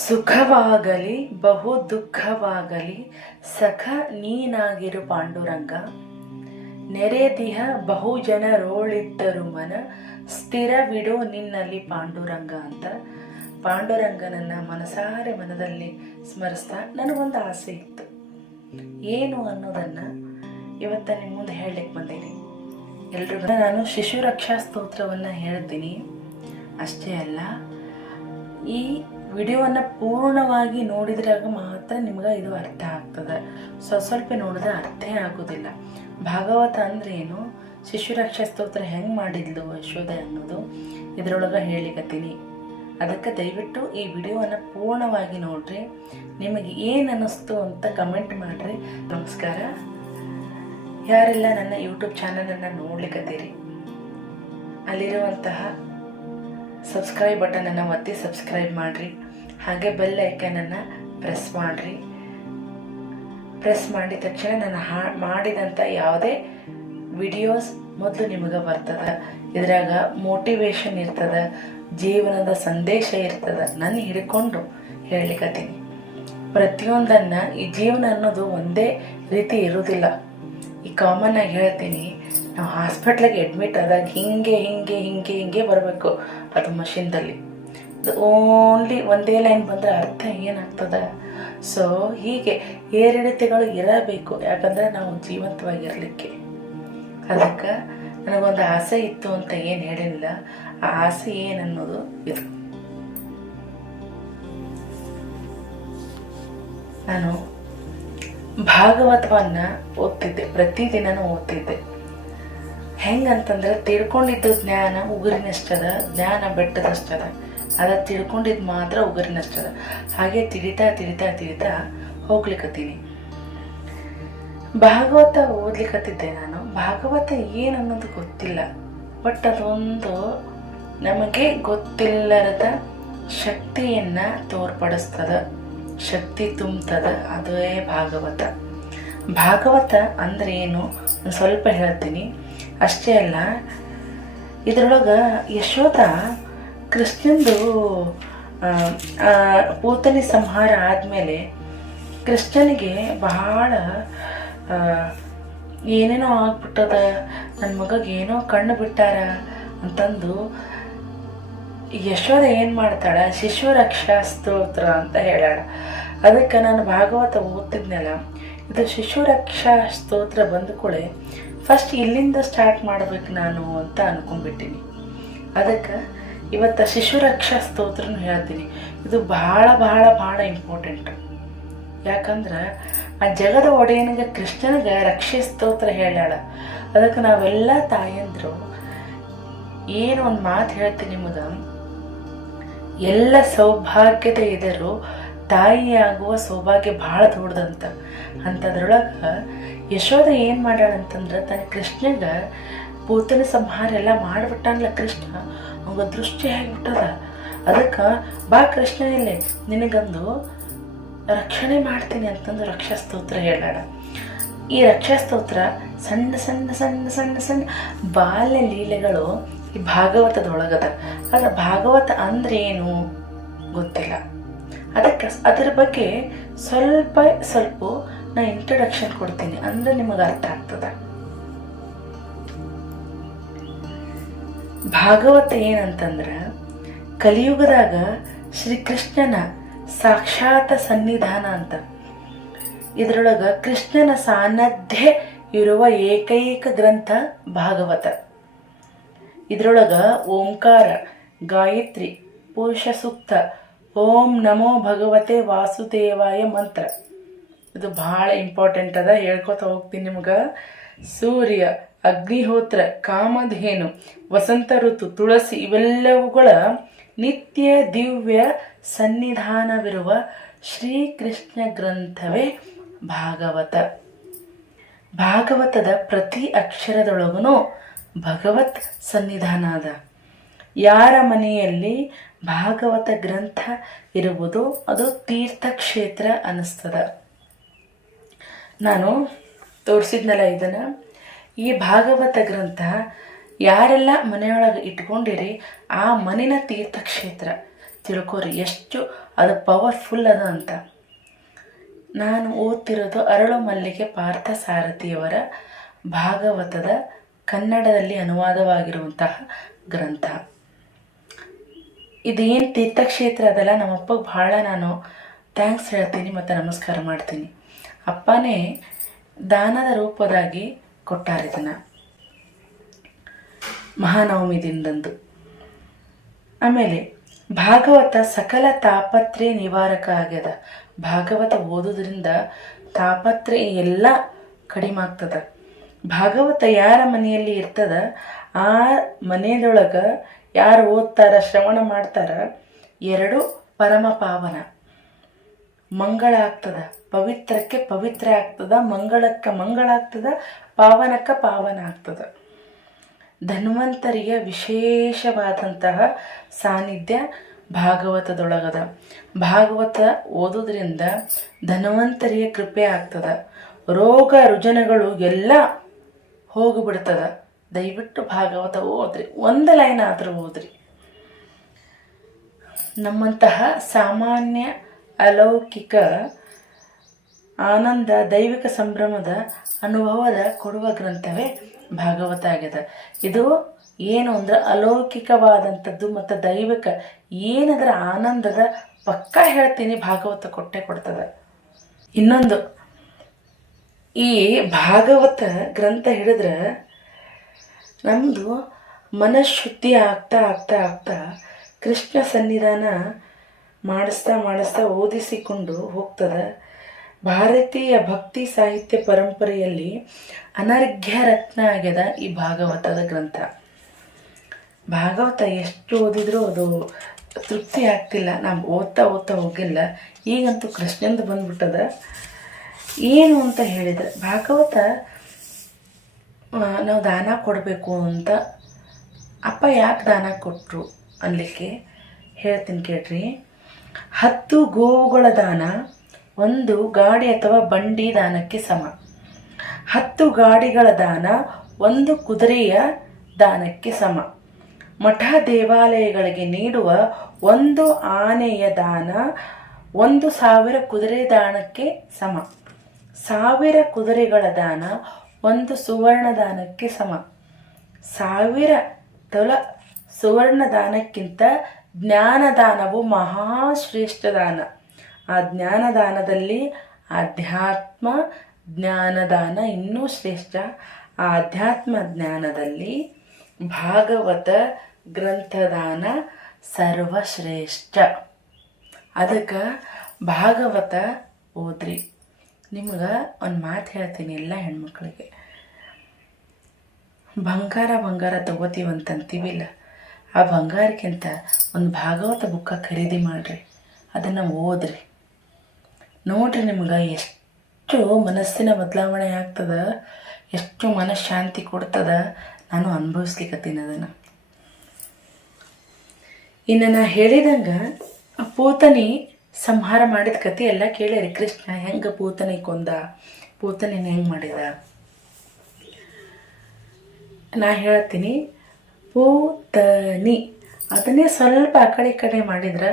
ಸುಖವಾಗಲಿ ಬಹು ದುಃಖವಾಗಲಿ ಸಖ ನೀನಾಗಿರು ಪಾಂಡುರಂಗ. ನೆರೆದಿಹ ಬಹುಜನರೋಳಿದ್ದರು ಮನ ಸ್ಥಿರವಿಡು ನಿನ್ನಲ್ಲಿ ಪಾಂಡುರಂಗ ಅಂತ ಪಾಂಡುರಂಗನನ್ನು ಮನಸಾರೆ ಮನದಲ್ಲಿ ಸ್ಮರಿಸ್ತಾ ನನಗೊಂದು ಆಸೆ ಇತ್ತು. ಏನು ಅನ್ನೋದನ್ನು ಇವತ್ತ ನಿಮ್ಮ ಮುಂದೆ ಹೇಳಲಿಕ್ಕೆ ಬಂದೀನಿ. ಎಲ್ರಿಗೂ ನಾನು ಶಿಶು ರಕ್ಷಾ ಸ್ತೋತ್ರವನ್ನು ಹೇಳ್ತೀನಿ. ಅಷ್ಟೇ ಅಲ್ಲ, ಈ ವಿಡಿಯೋವನ್ನು ಪೂರ್ಣವಾಗಿ ನೋಡಿದ್ರಾಗ ಮಾತ್ರ ನಿಮ್ಗೆ ಇದು ಅರ್ಥ ಆಗ್ತದೆ. ಸ್ವಲ್ಪ ನೋಡಿದ್ರೆ ಅರ್ಥ ಆಗೋದಿಲ್ಲ. ಭಾಗವತ ಅಂದ್ರೆ ಏನು, ಶಿಶು ರಕ್ಷಾ ಸ್ತೋತ್ರ ಹೆಂಗೆ ಮಾಡಿದ್ಲು ಯಶೋದೆ ಅನ್ನೋದು ಇದರೊಳಗೆ ಹೇಳಿಕತ್ತೀನಿ. ಅದಕ್ಕೆ ದಯವಿಟ್ಟು ಈ ವಿಡಿಯೋವನ್ನು ಪೂರ್ಣವಾಗಿ ನೋಡ್ರಿ. ನಿಮಗೆ ಏನು ಅನ್ನಿಸ್ತು ಅಂತ ಕಮೆಂಟ್ ಮಾಡಿರಿ. ನಮಸ್ಕಾರ. ಯಾರೆಲ್ಲ ನನ್ನ ಯೂಟ್ಯೂಬ್ ಚಾನಲನ್ನು ನೋಡ್ಲಿಕ್ಕತ್ತೀರಿ, ಅಲ್ಲಿರುವಂತಹ ಸಬ್ಸ್ಕ್ರೈಬ್ ಬಟನನ್ನು ಒತ್ತಿ ಸಬ್ಸ್ಕ್ರೈಬ್ ಮಾಡಿರಿ. ಹಾಗೆ ಬೆಲ್ ಐಕನನ್ನು ಪ್ರೆಸ್ ಮಾಡಿರಿ. ಪ್ರೆಸ್ ಮಾಡಿದ ತಕ್ಷಣ ನಾನು ಮಾಡಿದಂಥ ಯಾವುದೇ ವಿಡಿಯೋಸ್ ಮೊದಲು ನಿಮಗೆ ಬರ್ತದೆ. ಇದ್ರಾಗ ಮೋಟಿವೇಶನ್ ಇರ್ತದೆ, ಜೀವನದ ಸಂದೇಶ ಇರ್ತದೆ. ನನ್ನ ಹಿಡ್ಕೊಂಡು ಹೇಳಲಿಕ್ಕತ್ತೀನಿ. ಪ್ರತಿಯೊಂದನ್ನು ಈ ಜೀವನ ಅನ್ನೋದು ಒಂದೇ ರೀತಿ ಇರೋದಿಲ್ಲ. ಈ ಕಾಮನ್ ಆಗಿ ಹೇಳ್ತೀನಿ, ನಾವು ಹಾಸ್ಪಿಟ್ಲಿಗೆ ಅಡ್ಮಿಟ್ ಆದಾಗ ಹಿಂಗೆ ಹಿಂಗೆ ಹಿಂಗೆ ಹಿಂಗೆ ಬರಬೇಕು. ಅದು ಮಷಿನ್ದಲ್ಲಿ ಓನ್ಲಿ ಒಂದೇ ಲೈನ್ ಬಂದರೆ ಅರ್ಥ ಏನಾಗ್ತದೆ. ಸೊ ಹೀಗೆ ಏರಿಳಿತಗಳು ಇರಬೇಕು, ಯಾಕಂದರೆ ನಾವು ಜೀವಂತವಾಗಿರಲಿಕ್ಕೆ. ಅದಕ್ಕೆ ನನಗೊಂದು ಆಸೆ ಇತ್ತು ಅಂತ ಏನು ಹೇಳಿಲ್ಲ. ಆ ಆಸೆ ಏನನ್ನೋದು ಇದು. ನಾನು ಭಾಗವತವನ್ನು ಓದ್ತಿದ್ದೆ, ಪ್ರತಿದಿನನೂ ಓದ್ತಿದ್ದೆ. ಹೆಂಗಂತಂದ್ರೆ ತಿಳ್ಕೊಂಡಿದ್ದು ಜ್ಞಾನ ಉಗುರಿನಷ್ಟದ, ಜ್ಞಾನ ಬೆಟ್ಟದಷ್ಟದ. ಅದ ತಿಳ್ಕೊಂಡಿದ್ದು ಮಾತ್ರ ಉಗುರಿನಷ್ಟದ. ಹಾಗೆ ತಿಳಿತಾ ತಿಳಿತಾ ತಿಳಿತಾ ಹೋಗ್ಲಿಕ್ಕತ್ತೀನಿ. ಭಾಗವತ ಓದ್ಲಿಕ್ಕತ್ತಿದ್ದೆ ನಾನು. ಭಾಗವತ ಏನನ್ನೋದು ಗೊತ್ತಿಲ್ಲ, ಬಟ್ ಅದೊಂದು ನಮಗೆ ಗೊತ್ತಿಲ್ಲದ ಶಕ್ತಿಯನ್ನ ತೋರ್ಪಡಿಸ್ತದ, ಶಕ್ತಿ ತುಂಬತದ. ಅದೇ ಭಾಗವತ. ಭಾಗವತ ಅಂದ್ರೆ ಏನು ಸ್ವಲ್ಪ ಹೇಳ್ತೀನಿ. ಅಷ್ಟೇ ಅಲ್ಲ, ಇದರೊಳಗೆ ಯಶೋದ ಕೃಷ್ಣಂದು ಪೂತನಿ ಸಂಹಾರ ಆದಮೇಲೆ ಕೃಷ್ಣನಿಗೆ ಬಹಳ ಏನೇನೋ ಆಗ್ಬಿಟ್ಟದ, ನನ್ನ ಮಗಗೆ ಏನೋ ಕಣ್ಣು ಬಿಟ್ಟಾರ ಅಂತಂದು ಯಶೋದ ಏನು ಮಾಡ್ತಾಳೆ, ಶಿಶು ರಕ್ಷಾ ಸ್ತೋತ್ರ ಅಂತ ಹೇಳಾಳ. ಅದಕ್ಕೆ ನಾನು ಭಾಗವತ ಓದ್ತಿದ್ನಲ್ಲ, ಇದು ಶಿಶು ರಕ್ಷಾ ಸ್ತೋತ್ರ ಬಂದ ಕೂಡಲೇ ಫಸ್ಟ್ ಇಲ್ಲಿಂದ ಸ್ಟಾರ್ಟ್ ಮಾಡ್ಬೇಕು ನಾನು ಅಂತ ಅನ್ಕೊಂಡ್ಬಿಟ್ಟಿನಿ. ಅದಕ್ಕೆ ಇವತ್ತು ಶಿಶು ರಕ್ಷಾ ಸ್ತೋತ್ರನೂ ಹೇಳ್ತೀನಿ. ಇದು ಭಾಳ ಭಾಳ ಭಾಳ ಇಂಪಾರ್ಟೆಂಟ್. ಯಾಕಂದ್ರೆ ಆ ಜಗದ ಒಡೆಯನಿಗೆ ಕೃಷ್ಣನಿಗೆ ರಕ್ಷೆ ಸ್ತೋತ್ರ ಹೇಳಾಳ. ಅದಕ್ಕೆ ನಾವೆಲ್ಲ ತಾಯಂದ್ರು ಏನು ಒಂದು ಮಾತು ಹೇಳ್ತೀನಿ ನಿಮಗೆ, ಎಲ್ಲ ಸೌಭಾಗ್ಯದ ಎದುರು ತಾಯಿಯಾಗುವ ಸೌಭಾಗ್ಯ ಭಾಳ ದೊಡ್ಡದಂತ. ಅಂಥದ್ರೊಳಗೆ ಯಶೋದ ಏನು ಮಾಡ್ಯಾಳಂತಂದ್ರೆ ತನ್ನ ಕೃಷ್ಣಗೆ ಪೂತನ ಸಂಹಾರ ಎಲ್ಲ ಮಾಡಿಬಿಟ್ಟಾನಲ್ಲ ಕೃಷ್ಣ, ಅವಾಗ ದೃಷ್ಟಿ ಆಗಿಬಿಟ್ಟದ. ಅದಕ್ಕೆ ಬಾ ಕೃಷ್ಣ ಇಲ್ಲೇ ನಿನಗೊಂದು ರಕ್ಷಣೆ ಮಾಡ್ತೀನಿ ಅಂತಂದು ರಕ್ಷಾ ಸ್ತೋತ್ರ ಹೇಳಾಳ. ಈ ರಕ್ಷಾ ಸ್ತೋತ್ರ ಸಣ್ಣ ಸಣ್ಣ ಸಣ್ಣ ಸಣ್ಣ ಸಣ್ಣ ಬಾಲ್ಯ ಲೀಲೆಗಳು ಈ ಭಾಗವತದೊಳಗದ. ಆದ್ರೆ ಭಾಗವತ ಅಂದ್ರೆ ಏನು ಗೊತ್ತಿಲ್ಲ. ಅದಕ್ಕೆ ಅದರ ಬಗ್ಗೆ ಸ್ವಲ್ಪ ನಾ ಇಂಟ್ರೊಡಕ್ಷನ್ ಕೊಡ್ತೀನಿ, ಅಂದ್ರೆ ನಿಮಗೆ ಅರ್ಥ ಆಗ್ತದೆ. ಭಾಗವತ ಏನಂತಂದ್ರೆ ಕಲಿಯುಗದಾಗ ಶ್ರೀಕೃಷ್ಣನ ಸಾಕ್ಷಾತ್ ಸನ್ನಿಧಾನ ಅಂತ. ಇದರೊಳಗ ಕೃಷ್ಣನ ಸಾನ್ನಿಧ್ಯ ಇರುವ ಏಕೈಕ ಗ್ರಂಥ ಭಾಗವತ. ಇದರೊಳಗ ಓಂಕಾರ, ಗಾಯತ್ರಿ, ಪುರುಷ ಸೂಕ್ತ, ಓಂ ನಮೋ ಭಗವತೆ ವಾಸುದೇವಾಯ ಮಂತ್ರ ಇದು ಭಾಳ ಇಂಪಾರ್ಟೆಂಟ್ ಅದ. ಹೇಳ್ಕೊತ ಹೋಗ್ತೀನಿ ನಿಮ್ಗೆ. ಸೂರ್ಯ, ಅಗ್ನಿಹೋತ್ರ, ಕಾಮಧೇನು, ವಸಂತ ಋತು, ತುಳಸಿ ಇವೆಲ್ಲವುಗಳ ನಿತ್ಯ ದಿವ್ಯ ಸನ್ನಿಧಾನವಿರುವ ಶ್ರೀಕೃಷ್ಣ ಗ್ರಂಥವೇ ಭಾಗವತ. ಭಾಗವತದ ಪ್ರತಿ ಅಕ್ಷರದೊಳಗೂ ಭಗವತ್ ಸನ್ನಿಧಾನ ಅದ. ಯಾರ ಮನೆಯಲ್ಲಿ ಭಾಗವತ ಗ್ರಂಥ ಇರುವುದು ಅದು ತೀರ್ಥಕ್ಷೇತ್ರ ಅನ್ನಿಸ್ತದ. ನಾನು ತೋರಿಸಿದ್ನಲ್ಲ ಇದನ್ನು. ಈ ಭಾಗವತ ಗ್ರಂಥ ಯಾರೆಲ್ಲ ಮನೆಯೊಳಗೆ ಇಟ್ಕೊಂಡಿರಿ ಆ ಮನಿನ ತೀರ್ಥಕ್ಷೇತ್ರ. ತಿಳ್ಕೊರಿ ಎಷ್ಟು ಅದು ಪವರ್ಫುಲ್ ಅದ ಅಂತ. ನಾನು ಓದ್ತಿರೋದು ಅರಳು ಮಲ್ಲಿಗೆ ಪಾರ್ಥ ಸಾರಥಿಯವರ ಭಾಗವತದ ಕನ್ನಡದಲ್ಲಿ ಅನುವಾದವಾಗಿರುವಂತಹ ಗ್ರಂಥ. ಇದೇನು ತೀರ್ಥಕ್ಷೇತ್ರ ಅದಲ್ಲ, ನಮ್ಮಪ್ಪಗೆ ಭಾಳ ನಾನು ಥ್ಯಾಂಕ್ಸ್ ಹೇಳ್ತೀನಿ ಮತ್ತು ನಮಸ್ಕಾರ ಮಾಡ್ತೀನಿ. ಅಪ್ಪನೇ ದಾನದ ರೂಪದಾಗಿ ಕೊಟ್ಟಾರಿದನ್ನು ಮಹಾನವಮಿ ದಿನದಂದು. ಆಮೇಲೆ ಭಾಗವತ ಸಕಲ ತಾಪತ್ರೆ ನಿವಾರಕ ಆಗ್ಯದ. ಭಾಗವತ ಓದೋದ್ರಿಂದ ತಾಪತ್ರೆ ಎಲ್ಲ ಕಡಿಮೆ ಆಗ್ತದ. ಭಾಗವತ ಯಾರ ಮನೆಯಲ್ಲಿ ಇರ್ತದ ಆ ಮನೆಯದೊಳಗೆ ಯಾರು ಓದ್ತಾರ, ಶ್ರವಣ ಮಾಡ್ತಾರ, ಎರಡು ಪರಮ ಪಾವನ. ಮಂಗಳ ಆಗ್ತದ, ಪವಿತ್ರಕ್ಕೆ ಪವಿತ್ರ ಆಗ್ತದ, ಮಂಗಳಕ್ಕೆ ಮಂಗಳ ಆಗ್ತದ, ಪಾವನಕ್ಕೆ ಪಾವನ ಆಗ್ತದ. ಧನ್ವಂತರಿಯ ವಿಶೇಷವಾದಂತಹ ಸಾನ್ನಿಧ್ಯ ಭಾಗವತದೊಳಗದ. ಭಾಗವತ ಓದೋದ್ರಿಂದ ಧನ್ವಂತರಿಯ ಕೃಪೆ ಆಗ್ತದ. ರೋಗ ರುಜಿನಗಳು ಎಲ್ಲ ಹೋಗಿಬಿಡ್ತದ. ದಯವಿಟ್ಟು ಭಾಗವತ ಓದ್ರಿ, ಒಂದು ಲೈನ್ ಆದರೂ ಓದ್ರಿ. ನಮ್ಮಂತಹ ಸಾಮಾನ್ಯ ಅಲೌಕಿಕ ಆನಂದ ದೈವಿಕ ಸಂಭ್ರಮದ ಅನುಭವದ ಕೊಡುವ ಗ್ರಂಥವೇ ಭಾಗವತ ಆಗ್ಯದ. ಇದು ಏನು ಅಂದ್ರೆ ಅಲೌಕಿಕವಾದಂಥದ್ದು ಮತ್ತು ದೈವಿಕ ಏನದರ ಆನಂದದ ಪಕ್ಕ ಹೇಳ್ತೀನಿ, ಭಾಗವತ ಕೊಟ್ಟೆ ಕೊಡ್ತದ. ಇನ್ನೊಂದು, ಈ ಭಾಗವತ ಗ್ರಂಥ ಹಿಡಿದ್ರೆ ನಮ್ಮದು ಮನಃಶುದ್ಧಿ ಆಗ್ತಾ ಆಗ್ತಾ ಆಗ್ತಾ ಕೃಷ್ಣ ಸನ್ನಿಧಾನ ಮಾಡಿಸ್ತಾ ಓದಿಸಿಕೊಂಡು ಹೋಗ್ತದೆ. ಭಾರತೀಯ ಭಕ್ತಿ ಸಾಹಿತ್ಯ ಪರಂಪರೆಯಲ್ಲಿ ಅನರ್ಘ್ಯ ರತ್ನ ಆಗ್ಯದ ಈ ಭಾಗವತದ ಗ್ರಂಥ. ಭಾಗವತ ಎಷ್ಟು ಓದಿದ್ರೂ ಅದು ತೃಪ್ತಿ ಆಗ್ತಿಲ್ಲ. ನಾವು ಓದ್ತಾ ಹೋಗಿಲ್ಲ. ಈಗಂತೂ ಕೃಷ್ಣಂದು ಬಂದ್ಬಿಟ್ಟದ. ಏನು ಅಂತ ಹೇಳಿದರೆ, ಭಾಗವತ ನಾವು ದಾನ ಕೊಡಬೇಕು ಅಂತ ಅಪ್ಪ ಯಾಕೆ ದಾನ ಕೊಟ್ಟರು ಅನ್ಲಿಕ್ಕೆ ಹೇಳ್ತೀನಿ ಕೇಳ್ರಿ. 10 ಗೋವುಗಳ ದಾನ 1 ಗಾಡಿ ಅಥವಾ ಬಂಡಿ ದಾನಕ್ಕೆ ಸಮ. 10 ಗಾಡಿಗಳ ದಾನ 1 ಕುದುರೆಯ ದಾನಕ್ಕೆ ಸಮ. ಮಠ ದೇವಾಲಯಗಳಿಗೆ ನೀಡುವ 1 ಆನೆಯ ದಾನ 1,000 ಕುದುರೆ ದಾನಕ್ಕೆ ಸಮ. 1000 ಕುದುರೆಗಳ ದಾನ 1 ಸುವರ್ಣ ದಾನಕ್ಕೆ ಸಮ. 1000 ತೊಲ ಸುವರ್ಣ ದಾನಕ್ಕಿಂತ ಜ್ಞಾನದಾನವು ಮಹಾಶ್ರೇಷ್ಠ ದಾನ. ಆ ಜ್ಞಾನದಾನದಲ್ಲಿ ಆಧ್ಯಾತ್ಮ ಜ್ಞಾನದಾನ ಇನ್ನೂ ಶ್ರೇಷ್ಠ. ಆ ಆಧ್ಯಾತ್ಮ ಜ್ಞಾನದಲ್ಲಿ ಭಾಗವತ ಗ್ರಂಥದಾನ ಸರ್ವಶ್ರೇಷ್ಠ. ಅದಕ್ಕೆ ಭಾಗವತ ಓದ್ರಿ. ನಿಮ್ಗೆ ಒಂದು ಮಾತು ಹೇಳ್ತೀನಿ ಎಲ್ಲ ಹೆಣ್ಮಕ್ಳಿಗೆ. ಬಂಗಾರ ತಗೋತೀವಂತೀವಿಲ್ಲ, ಆ ಬಂಗಾರಕ್ಕಿಂತ ಒಂದು ಭಾಗವತ ಬುಕ್ಕ ಖರೀದಿ ಮಾಡಿರಿ, ಅದನ್ನು ಓದ್ರಿ. ನೋಡ್ರಿ, ನಿಮ್ಗೆ ಎಷ್ಟು ಮನಸ್ಸಿನ ಬದಲಾವಣೆ ಆಗ್ತದ, ಎಷ್ಟು ಮನಃಶಾಂತಿ ಕೊಡ್ತದ. ನಾನು ಅನುಭವಿಸ್ಲಿಕ್ಕತ್ತೀನಿ ಅದನ್ನು. ಇನ್ನು ನಾ ಹೇಳಿದಂಗೆ ಪೂತನಿ ಸಂಹಾರ ಮಾಡಿದ ಕತೆ ಎಲ್ಲ ಕೇಳಿರಿ. ಕೃಷ್ಣ ಹೆಂಗೆ ಪೂತನಿ ಕೊಂದ, ಪೂತನಿನ ಹೆಂಗೆ ಮಾಡಿದ. ನಾ ಹೇಳ್ತೀನಿ, ಪೂತನಿ ಅದನ್ನೇ ಸ್ವಲ್ಪ ಆ ಕಡೆ ಮಾಡಿದ್ರೆ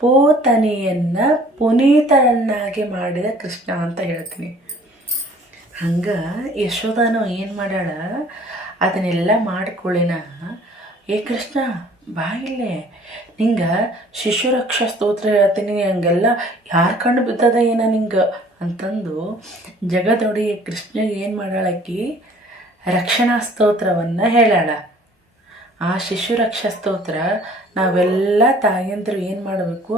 ಪೂತನಿಯನ್ನು ಪುನೀತರನ್ನಾಗಿ ಮಾಡಿದ ಕೃಷ್ಣ ಅಂತ ಹೇಳ್ತೀನಿ. ಹಂಗೆ ಯಶೋಧನು ಏನು ಮಾಡ್ಯಾಳ, ಅದನ್ನೆಲ್ಲ ಮಾಡ್ಕೊಳ್ಳಿನ, ಏ ಕೃಷ್ಣ ಬಾ ಇಲ್ಲೇ, ನಿಂಗೆ ಶಿಶುರಕ್ಷಾ ಸ್ತೋತ್ರ ಹೇಳ್ತೀನಿ, ಹಂಗೆಲ್ಲ ಯಾರು ಕಂಡು ಬಿದ್ದದ ಏನ ನಿಂಗೆ ಅಂತಂದು ಜಗದೊಡಿ ಕೃಷ್ಣಗೆ ಏನು ಮಾಡ್ಯಾಳಕ್ಕಿ ರಕ್ಷಣಾ ಸ್ತೋತ್ರವನ್ನು ಹೇಳಾಳ. ಆ ಶಿಶುರಕ್ಷಾ ಸ್ತೋತ್ರ ನಾವೆಲ್ಲ ತಾಯಂದರು ಏನು ಮಾಡಬೇಕು,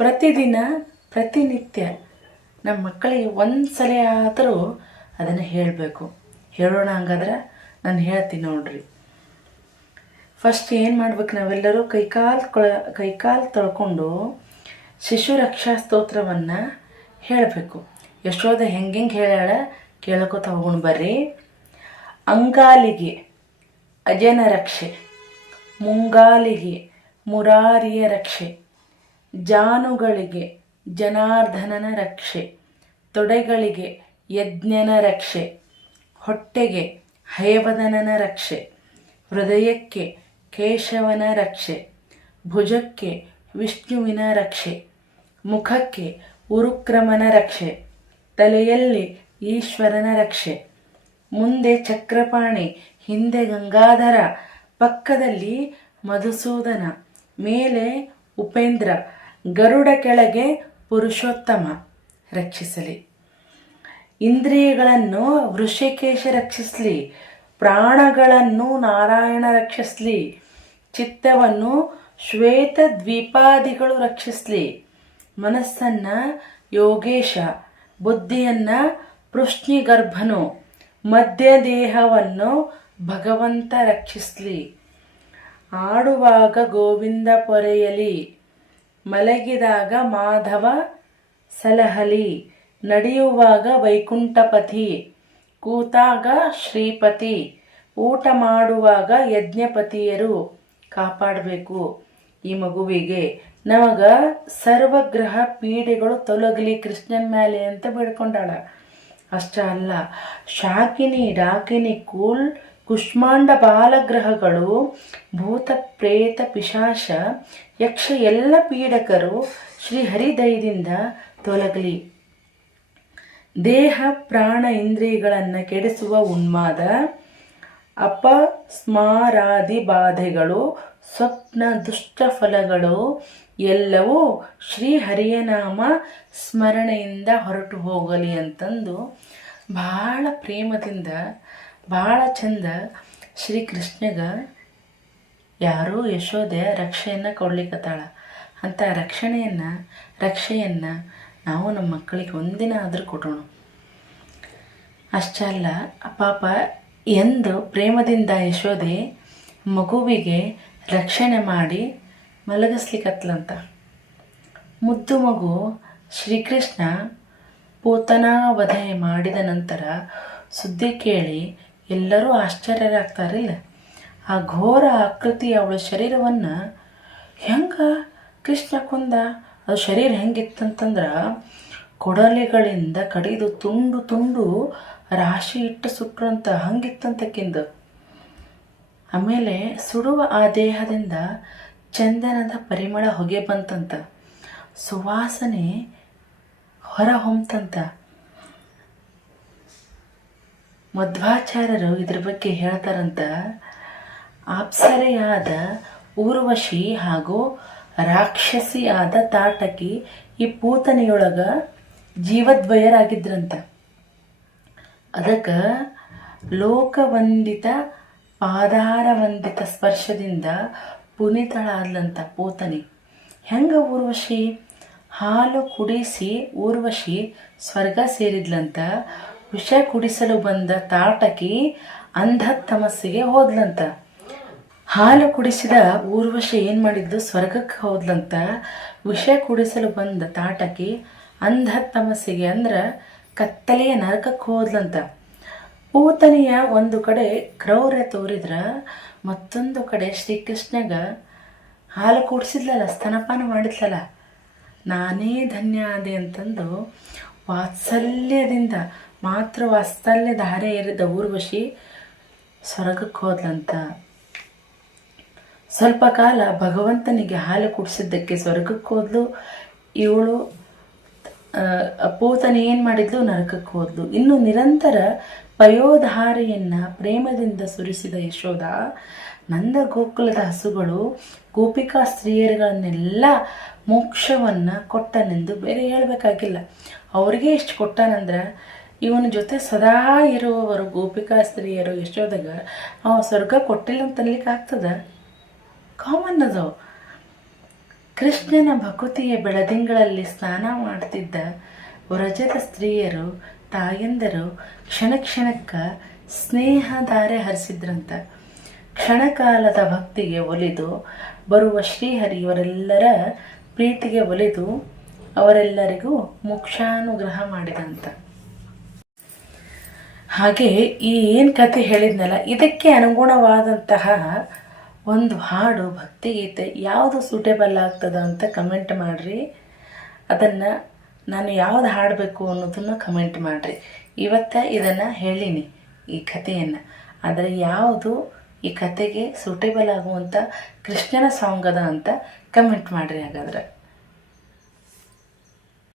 ಪ್ರತಿದಿನ ಪ್ರತಿನಿತ್ಯ ನಮ್ಮ ಮಕ್ಕಳಿಗೆ ಒಂದು ಸಲ ಆದರೂ ಅದನ್ನು ಹೇಳಬೇಕು. ಹೇಳೋಣ. ಹಂಗಾದ್ರೆ ನಾನು ಹೇಳ್ತೀನಿ ನೋಡ್ರಿ. ಫಸ್ಟ್ ಏನು ಮಾಡ್ಬೇಕು, ನಾವೆಲ್ಲರೂ ಕೈಕಾಲು ತೊಳ್ಕೊಂಡು ಶಿಶುರಕ್ಷಾ ಸ್ತೋತ್ರವನ್ನು ಹೇಳಬೇಕು. ಯಶೋಧ ಹೆಂಗೆ ಹೇಳ್ಯಾಳ ಕೇಳ್ಕೊತ ಹೋಗೋಣ ಬರ್ರಿ. ಅಂಗಾಲಿಗೆ ಅಜನ ರಕ್ಷೆ, ಮುಂಗಾಲಿಗೆ ಮುರಾರಿಯ ರಕ್ಷೆ, ಜಾನುಗಳಿಗೆ ಜನಾರ್ದನನ ರಕ್ಷೆ, ತೊಡೆಗಳಿಗೆ ಯಜ್ಞನ ರಕ್ಷೆ, ಹೊಟ್ಟೆಗೆ ಹಯವದನನ ರಕ್ಷೆ, ಹೃದಯಕ್ಕೆ ಕೇಶವನ ರಕ್ಷೆ, ಭುಜಕ್ಕೆ ವಿಷ್ಣುವಿನ ರಕ್ಷೆ, ಮುಖಕ್ಕೆ ಉರುಕ್ರಮನ ರಕ್ಷೆ, ತಲೆಯಲ್ಲಿ ಈಶ್ವರನ ರಕ್ಷೆ, ಮುಂದೆ ಚಕ್ರಪಾಣಿ, ಹಿಂದೆ ಗಂಗಾಧರ, ಪಕ್ಕದಲ್ಲಿ ಮಧುಸೂದನ, ಮೇಲೆ ಉಪೇಂದ್ರ, ಗರುಡ ಕೆಳಗೆ ಪುರುಷೋತ್ತಮ ರಕ್ಷಿಸಲಿ. ಇಂದ್ರಿಯಗಳನ್ನು ವೃಷಿಕೇಶ ರಕ್ಷಿಸಲಿ, ಪ್ರಾಣಗಳನ್ನು ನಾರಾಯಣ ರಕ್ಷಿಸಲಿ, ಚಿತ್ತವನ್ನು ಶ್ವೇತ ದ್ವೀಪಾದಿಗಳು ರಕ್ಷಿಸಲಿ, ಮನಸ್ಸನ್ನು ಯೋಗೇಶ, ಬುದ್ಧಿಯನ್ನು ಪೃಷ್ಣಿಗರ್ಭನು, ಮಧ್ಯ ದೇಹವನ್ನು ಭಗವಂತ ರಕ್ಷಿಸಲಿ. ಆಡುವಾಗ ಗೋವಿಂದ ಪೊರೆಯಲಿ, ಮಲಗಿದಾಗ ಮಾಧವ ಸಲಹಲಿ, ನಡೆಯುವಾಗ ವೈಕುಂಠಪತಿ, ಕೂತಾಗ ಶ್ರೀಪತಿ, ಊಟ ಮಾಡುವಾಗ ಯಜ್ಞಪತಿಯರು ಕಾಪಾಡಬೇಕು. ಈ ಮಗುವಿಗೆ ನಮಗ ಸರ್ವಗ್ರಹ ಪೀಡೆಗಳು ತೊಲಗಲಿ ಕೃಷ್ಣನ ಮೇಲೆ ಅಂತ ಬೇಡ್ಕೊಂಡಾಳ. ಅಷ್ಟ ಅಲ್ಲ, ಶಾಕಿನಿ ಡಾಕಿನಿ ಕುಷ್ಮಾಂಡ ಬಾಲಗ್ರಹಗಳು, ಭೂತ ಪ್ರೇತ ಪಿಶಾಚ ಯಕ್ಷ ಎಲ್ಲ ಪೀಡಕರು ಶ್ರೀ ಹರಿದಯದಿಂದ ತೊಲಗಲಿ. ದೇಹ ಪ್ರಾಣ ಇಂದ್ರಿಯಗಳನ್ನು ಕೆಡಿಸುವ ಉನ್ಮಾದ, ಅಪಸ್ಮಾರಾದಿ ಬಾಧೆಗಳು, ಸ್ವಪ್ನ ದುಷ್ಟ ಫಲಗಳು ಎಲ್ಲವೂ ಶ್ರೀ ಹರಿಯ ನಾಮ ಸ್ಮರಣೆಯಿಂದ ಹೊರಟು ಹೋಗಲಿ ಅಂತಂದು ಭಾಳ ಪ್ರೇಮದಿಂದ ಭಾಳ ಚಂದ ಶ್ರೀಕೃಷ್ಣಗ ಯಾರೂ ಯಶೋದೆ ರಕ್ಷೆಯನ್ನು ಕೊಡ್ಲಿಕ್ಕತ್ತಾಳ. ಅಂಥ ರಕ್ಷೆಯನ್ನು ನಾವು ನಮ್ಮ ಮಕ್ಕಳಿಗೆ ಒಂದಿನ ಆದರೂ ಕೊಡೋಣ. ಅಷ್ಟೇ ಅಲ್ಲ, ಪಾಪ ಎಂದು ಪ್ರೇಮದಿಂದ ಯಶೋದೆ ಮಗುವಿಗೆ ರಕ್ಷಣೆ ಮಾಡಿ ಮಲಗಿಸ್ಲಿಕ್ಕತ್ಲಂತ. ಮುದ್ದು ಮಗು ಶ್ರೀಕೃಷ್ಣ ಪೂತನಾವಧೆ ಮಾಡಿದ ನಂತರ ಸುದ್ದಿ ಕೇಳಿ ಎಲ್ಲರೂ ಆಶ್ಚರ್ಯರಾಗ್ತಾರಿಲ್ಲ. ಆ ಘೋರ ಆಕೃತಿ ಅವಳ ಶರೀರವನ್ನು ಹೆಂಗೆ ಕೃಷ್ಣ ಕೊಂದ? ಅದು ಶರೀರ ಹೆಂಗಿತ್ತಂತಂದ್ರೆ ಕೊಡಲಿಗಳಿಂದ ಕಡಿದು ತುಂಡು ತುಂಡು ರಾಶಿ ಇಟ್ಟು ಸುಟ್ರಂತ ಹಂಗಿತ್ತಂತಕ್ಕಿಂದು. ಆಮೇಲೆ ಸುಡುವ ಆ ದೇಹದಿಂದ ಚಂದನದ ಪರಿಮಳ ಹೊಗೆ ಬಂತಂತ, ಸುವಾಸನೆ ಹೊರ ಹೊಮ್ತಂತ. ಮಧ್ವಾಚಾರ್ಯರು ಇದ್ರ ಬಗ್ಗೆ ಹೇಳ್ತಾರಂತ, ಅಪ್ಸರೆಯಾದ ಊರ್ವಶಿ ಹಾಗೂ ರಾಕ್ಷಸಿಯಾದ ತಾಟಕಿ ಈ ಪೂತನೆಯೊಳಗ ಜೀವದ್ವಯರಾಗಿದ್ರಂತ. ಅದಕ್ಕೆ ಲೋಕವಂದಿತ ಪಾದಾರವಂದಿತ ಸ್ಪರ್ಶದಿಂದ ಪುನೀತಳಾದ್ಲಂತ ಪೂತನಿ. ಹೆಂಗ ಊರ್ವಶಿ? ಹಾಲು ಕುಡಿಸಿ ಊರ್ವಶಿ ಸ್ವರ್ಗ ಸೇರಿದ್ಲಂತ. ವಿಷ ಕುಡಿಸಲು ಬಂದ ತಾಟಕಿ ಅಂಧತಮಸ್ಸಿಗೆ ಹೋದ್ಲಂತ. ಹಾಲು ಕುಡಿಸಿದ ಊರ್ವಶಿ ಏನು ಮಾಡಿದ್ದು? ಸ್ವರ್ಗಕ್ಕೆ ಹೋದ್ಲಂತ. ವಿಷ ಕುಡಿಸಲು ಬಂದ ತಾಟಕಿ ಅಂಧತಮಸ್ಸಿಗೆ ಅಂದ್ರೆ ಕತ್ತಲೆಯ ನರಕಕ್ಕೆ ಹೋದ್ಲಂತ. ಪೂತನಿಯ ಒಂದು ಕಡೆ ಕ್ರೌರ್ಯ ತೋರಿದ್ರ ಮತ್ತೊಂದು ಕಡೆ ಶ್ರೀಕೃಷ್ಣಗ ಹಾಲು ಕುಡಿಸಿದ್ಲಲ್ಲ, ಸ್ತನಪಾನ ಮಾಡಿದ್ಲಲ್ಲ, ನಾನೇ ಧನ್ಯ ಆದೆ ಅಂತಂದು ವಾತ್ಸಲ್ಯದಿಂದ ಮಾತ್ರ ವಾತ್ಸಲ್ಯ ಧಾರೆ ಏರಿದ ಊರ್ವಶಿ ಸ್ವರ್ಗಕ್ಕೆ ಹೋದ್ಲಂತ. ಸ್ವಲ್ಪ ಕಾಲ ಭಗವಂತನಿಗೆ ಹಾಲು ಕುಡಿಸಿದ್ದಕ್ಕೆ ಸ್ವರ್ಗಕ್ಕೆ ಹೋದ್ಲು. ಇವಳು ಪೂತನೆ ಏನು ಮಾಡಿದ್ಲು? ನರಕಕ್ಕೆ ಹೋದ್ಲು. ಇನ್ನು ನಿರಂತರ ಪಯೋಧಾರೆಯನ್ನು ಪ್ರೇಮದಿಂದ ಸುರಿಸಿದ ಯಶೋಧ ನಂದ ಗೋಕುಲದ ಹಸುಗಳು ಗೋಪಿಕಾ ಸ್ತ್ರೀಯರುಗಳನ್ನೆಲ್ಲ ಮೋಕ್ಷವನ್ನು ಕೊಟ್ಟನೆಂದು ಬೇರೆ ಹೇಳಬೇಕಾಗಿಲ್ಲ. ಅವ್ರಿಗೆ ಎಷ್ಟು ಕೊಟ್ಟನಂದ್ರೆ, ಇವನ ಜೊತೆ ಸದಾ ಇರುವವರು ಗೋಪಿಕಾ ಸ್ತ್ರೀಯರು ಯಶೋದಾಗ ಅವ ಸ್ವರ್ಗ ಕೊಟ್ಟಿಲ್ಲ ಅಂತ ಅನ್ಲಿಕ್ಕೆ ಆಗ್ತದ? ಕಾಮನ್ ಅದು. ಕೃಷ್ಣನ ಭಕುತಿಯ ಬೆಳದಿಂಗಳಲ್ಲಿ ಸ್ನಾನ ಮಾಡ್ತಿದ್ದ ವ್ರಜದ ಸ್ತ್ರೀಯರು ತಾಯಂದರು ಕ್ಷಣ ಕ್ಷಣಕ್ಕೆ ಸ್ನೇಹಧಾರೆ ಹರಿಸಿದ್ರಂತ. ಕ್ಷಣಕಾಲದ ಭಕ್ತಿಗೆ ಒಲಿದು ಬರುವ ಶ್ರೀಹರಿ ಇವರೆಲ್ಲರ ಪ್ರೀತಿಗೆ ಒಲಿದು ಅವರೆಲ್ಲರಿಗೂ ಮೋಕ್ಷಾನುಗ್ರಹ ಮಾಡಿದಂತ. ಹಾಗೆ ಈ ಏನು ಕತೆ ಹೇಳಿದ್ನಲ್ಲ, ಇದಕ್ಕೆ ಅನುಗುಣವಾದಂತಹ ಒಂದು ಹಾಡು ಭಕ್ತಿಗೀತೆ ಯಾವುದು ಸೂಟೇಬಲ್ ಆಗ್ತದ ಅಂತ ಕಮೆಂಟ್ ಮಾಡಿರಿ. ಅದನ್ನು ನಾನು ಯಾವ್ದು ಹಾಡಬೇಕು ಅನ್ನೋದನ್ನು ಕಮೆಂಟ್ ಮಾಡಿರಿ. ಇವತ್ತು ಇದನ್ನು ಹೇಳೀನಿ ಈ ಕಥೆಯನ್ನು, ಆದರೆ ಯಾವುದು ಈ ಕತೆಗೆ ಸೂಟೇಬಲ್ ಆಗುವಂಥ ಕೃಷ್ಣನ ಸಾಂಗ್ ಅದ ಅಂತ ಕಮೆಂಟ್ ಮಾಡಿರಿ ಹಾಗಾದ್ರೆ.